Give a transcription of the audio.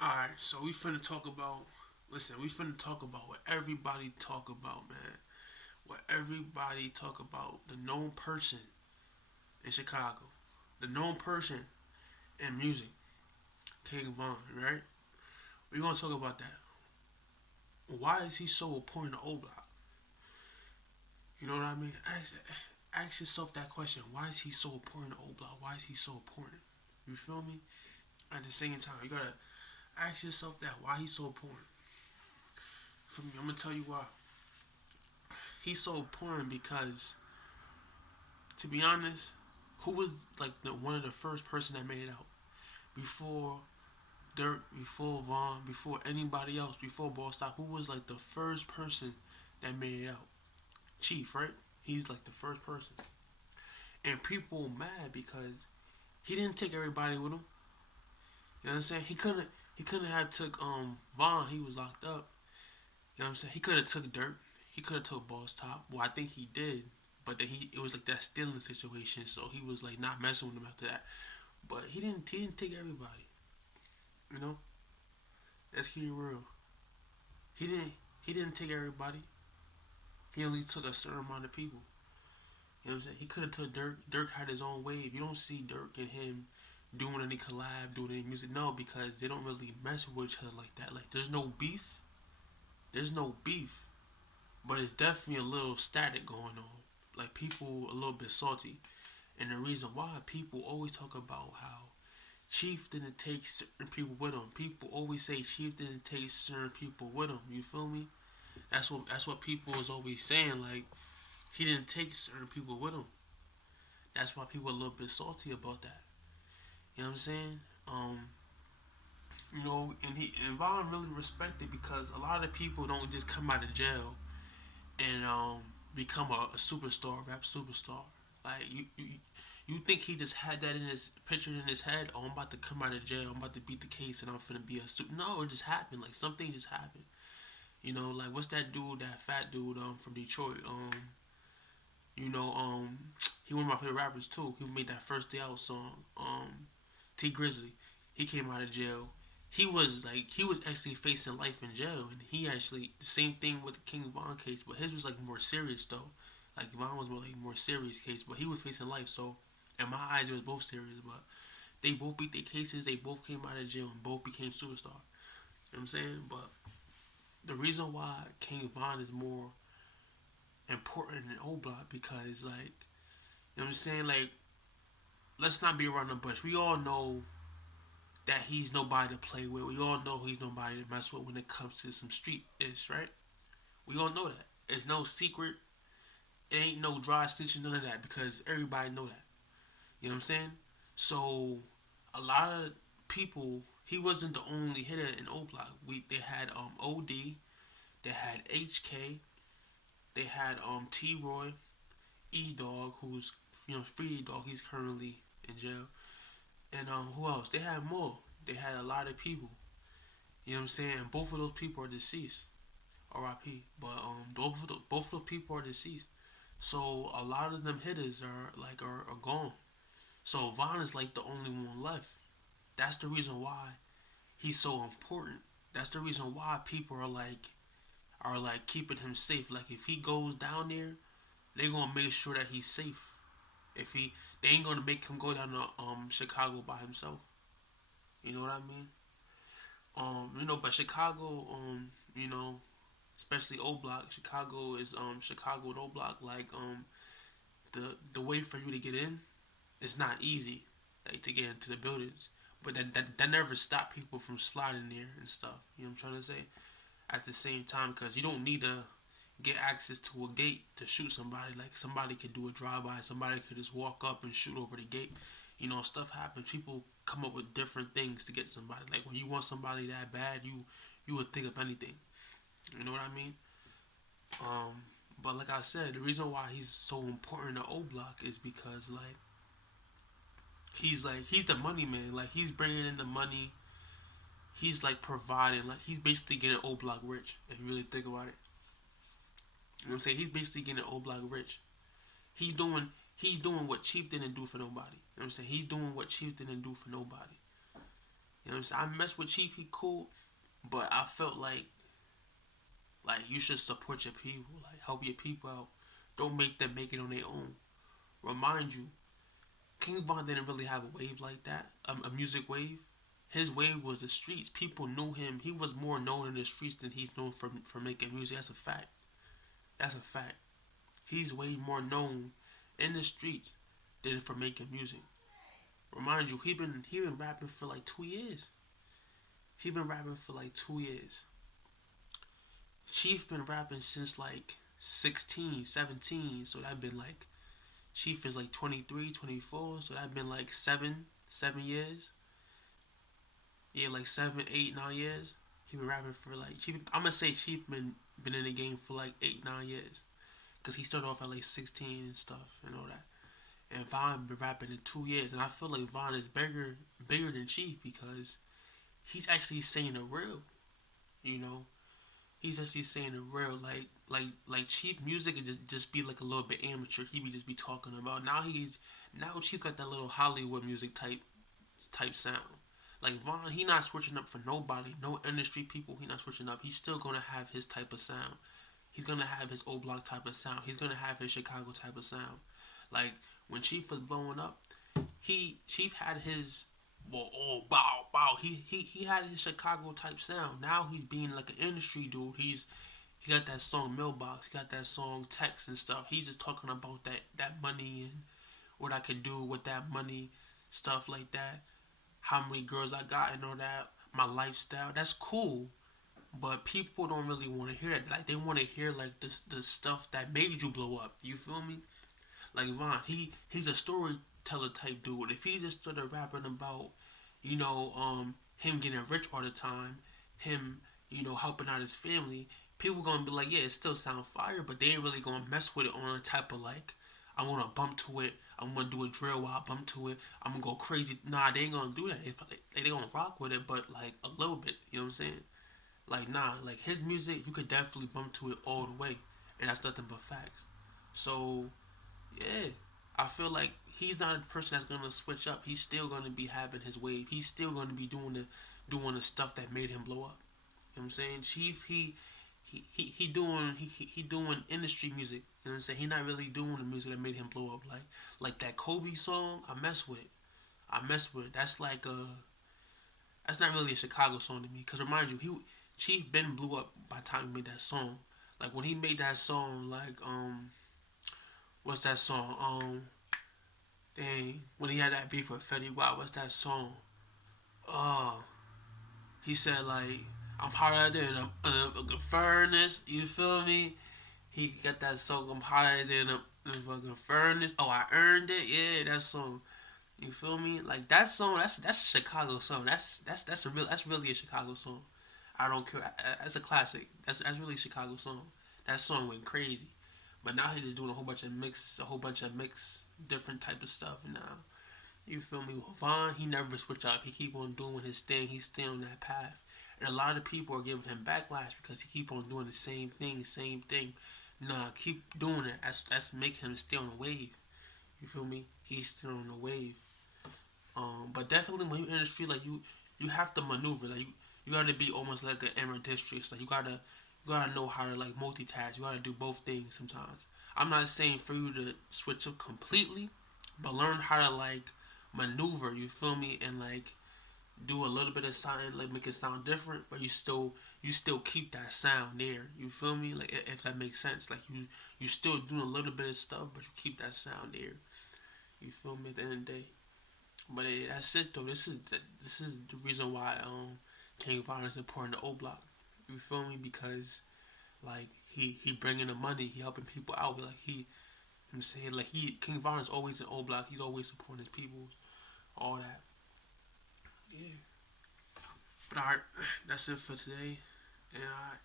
Alright, so we finna talk about. Listen, we finna talk about what everybody talk about, man. What everybody talk about. The known person in Chicago. The known person in music. King Von, right? We gonna talk about that. Why is he so important to oblock? You know what I mean? Ask yourself that question. Why is he so important to oblock? Why is he so important? You feel me? At the same time, you gotta ask yourself that. Why he's so important? For me, I'm gonna tell you why. He's so important because, to be honest, who was like one of the first person that made it out before Dirk, before Vaughn, before anybody else, before Ball Stop? Who was like the first person that made it out? Chief, right? He's like the first person, and people mad because he didn't take everybody with him. You know what I'm saying? He couldn't have took Vaughn. He was locked up. You know what I'm saying? He could have took Dirk. He could have took Boss Top. Well, I think he did, but then it was like that stealing situation. So he was like not messing with him after that. But he didn't take everybody. You know, let's keep it real. He didn't he didn't take everybody. He only took a certain amount of people. You know what I'm saying? He could have took Dirk. Dirk had his own wave. You don't see Dirk and him doing any collab, doing any music. No, because they don't really mess with each other like that. Like there's no beef. There's no beef. But it's definitely a little static going on. Like people a little bit salty. And the reason why people always talk about how Chief didn't take certain people with him. People always say Chief didn't take certain people with him. You feel me? That's what people is always saying. Like he didn't take certain people with him. That's why people are a little bit salty about that. You know what I'm saying? And Vaughn really respected because a lot of people don't just come out of jail and become a superstar, rap superstar. Like you think he just had that in his picture in his head? Oh, I'm about to come out of jail. I'm about to beat the case, and I'm finna be a super. No, it just happened. Like something just happened. Like what's that dude? That fat dude from Detroit. You know, he one of my favorite rappers too. He made that first day out song. T Grizzly. He came out of jail. He was actually facing life in jail, and he actually the same thing with the King Von case, but his was like more serious though. Like Von was more serious case, but he was facing life. So in my eyes, it was both serious, but they both beat their cases. They both came out of jail and both became superstar. You know what I'm saying? But the reason why King Von is more important than O Block because you know what I'm saying? Like let's not be around the bush. We all know that he's nobody to play with. We all know he's nobody to mess with when it comes to some street ish, right? We all know that. It's no secret. It ain't no dry stitching, none of that, because everybody know that. You know what I'm saying? So a lot of people, he wasn't the only hitter in O Block. They had OD, they had HK, they had T Roy, E Dog, who's free dog. He's currently in jail, and who else? They had more. They had a lot of people. You know what I'm saying? And both of those people are deceased. R.I.P. But both of those people are deceased. So a lot of them hitters are gone. So Von is like the only one left. That's the reason why he's so important. That's the reason why people are like keeping him safe. Like if he goes down there, they gonna make sure that he's safe. If he They ain't gonna make him go down to Chicago by himself. You know what I mean? But Chicago, especially O Block, Chicago is Chicago and O Block. Like the way for you to get in, it's not easy, like to get into the buildings. But that never stopped people from sliding there and stuff. You know what I'm trying to say? At the same time, because you don't need to get access to a gate to shoot somebody. Like somebody could do a drive by, somebody could just walk up and shoot over the gate. Stuff happens. People come up with different things to get somebody. Like when you want somebody that bad, you would think of anything. You know what I mean? Um, but like I said, the reason why he's so important to O Block is because he's the money man. Like he's bringing in the money. He's like providing. Like he's basically getting O Block rich. If you really think about it, you know what I'm saying? He's basically getting O Block rich. He's doing what Chief didn't do for nobody. You know what I'm saying? He's doing what Chief didn't do for nobody. You know what I'm saying? I mess with Chief, he cool, but I felt like you should support your people, like help your people out. Don't make them make it on their own. Remind you, King Von didn't really have a wave like that, a music wave. His wave was the streets. People knew him. He was more known in the streets than he's known for making music. That's a fact. That's a fact. He's way more known in the streets than for making music. Remind you, he been rapping for like 2 years. He been rapping for like 2 years. Chief been rapping since like 16, 17. So that been like Chief is like 23, 24. So that been like 7 years. Yeah, like 7, 8, 9 years. He been rapping for like Chief. I'm gonna say Chief been in the game for like 8, 9 years. Cause he started off at like 16 and stuff and all that. And Von been rapping in 2 years, and I feel like Von is bigger than Chief because he's actually saying the real. You know, he's actually saying the real. Like Chief music and just be like a little bit amateur. He be just be talking about now Chief got that little Hollywood music type sound. Like Von, he not switching up for nobody, no industry people. He not switching up. He's still gonna have his type of sound. He's gonna have his oblock type of sound. He's gonna have his Chicago type of sound. Like when Chief was blowing up, Chief had his bow. He had his Chicago type sound. Now he's being like an industry dude. He got that song Mailbox. He got that song Text and stuff. He's just talking about that money and what I could do with that money, stuff like that. How many girls I got and all that. My lifestyle. That's cool. But people don't really want to hear that. Like they want to hear like the stuff that made you blow up. You feel me? Like Von, he's a storyteller type dude. If he just started rapping about, him getting rich all the time, him, helping out his family, people gonna be like, yeah, it still sound fire, but they ain't really gonna mess with it on a type of like, I wanna bump to it, I'm gonna do a drill while I bump to it, I'm gonna go crazy. Nah, they ain't gonna do that. They gonna rock with it, but like a little bit, you know what I'm saying? Like nah, like his music, you could definitely bump to it all the way, and that's nothing but facts. So yeah, I feel like he's not a person that's gonna switch up. He's still gonna be having his wave. He's still gonna be doing the stuff that made him blow up. You know what I'm saying? Chief, he doing industry music. You know what I'm saying? He not really doing the music that made him blow up. Like that Kobe song, I mess with it. I mess with it. That's not really a Chicago song to me. Cause remind you, Chief Ben blew up by the time he made that song. Like when he made that song, what's that song? Dang, when he had that beef with Fetty Wap, what's that song? Oh, he said like, I'm hotter than a furnace. You feel me? He got that song. I'm hotter than a fucking furnace. Oh, I earned it. Yeah, that song. You feel me? Like that song. That's a Chicago song. That's really a Chicago song. I don't care. That's a classic. That's really a Chicago song. That song went crazy. But now he's just doing a whole bunch of mix, different type of stuff now. You feel me? Well, Von, he never switch up. He keep on doing his thing. He's still on that path. And a lot of people are giving him backlash because he keep on doing the same thing. Nah, keep doing it. That's making him stay on the wave. You feel me? He's still on the wave. But definitely when you're in the street, like you have to maneuver. Like you gotta be almost like an ambidextrous. Like you gotta know how to like multitask. You gotta do both things sometimes. I'm not saying for you to switch up completely, but learn how to like maneuver. You feel me? And like do a little bit of something, like make it sound different, but you still keep that sound there. You feel me? Like if that makes sense. Like you still doing a little bit of stuff, but you keep that sound there. You feel me? At the end of the day. But that's it though. This is the reason why King Von is important to O Block. You feel me? Because like he bringing the money, he helping people out. I'm saying like King Von is always in O Block. He's always supporting his people, all that. Yeah. But alright, that's it for today. And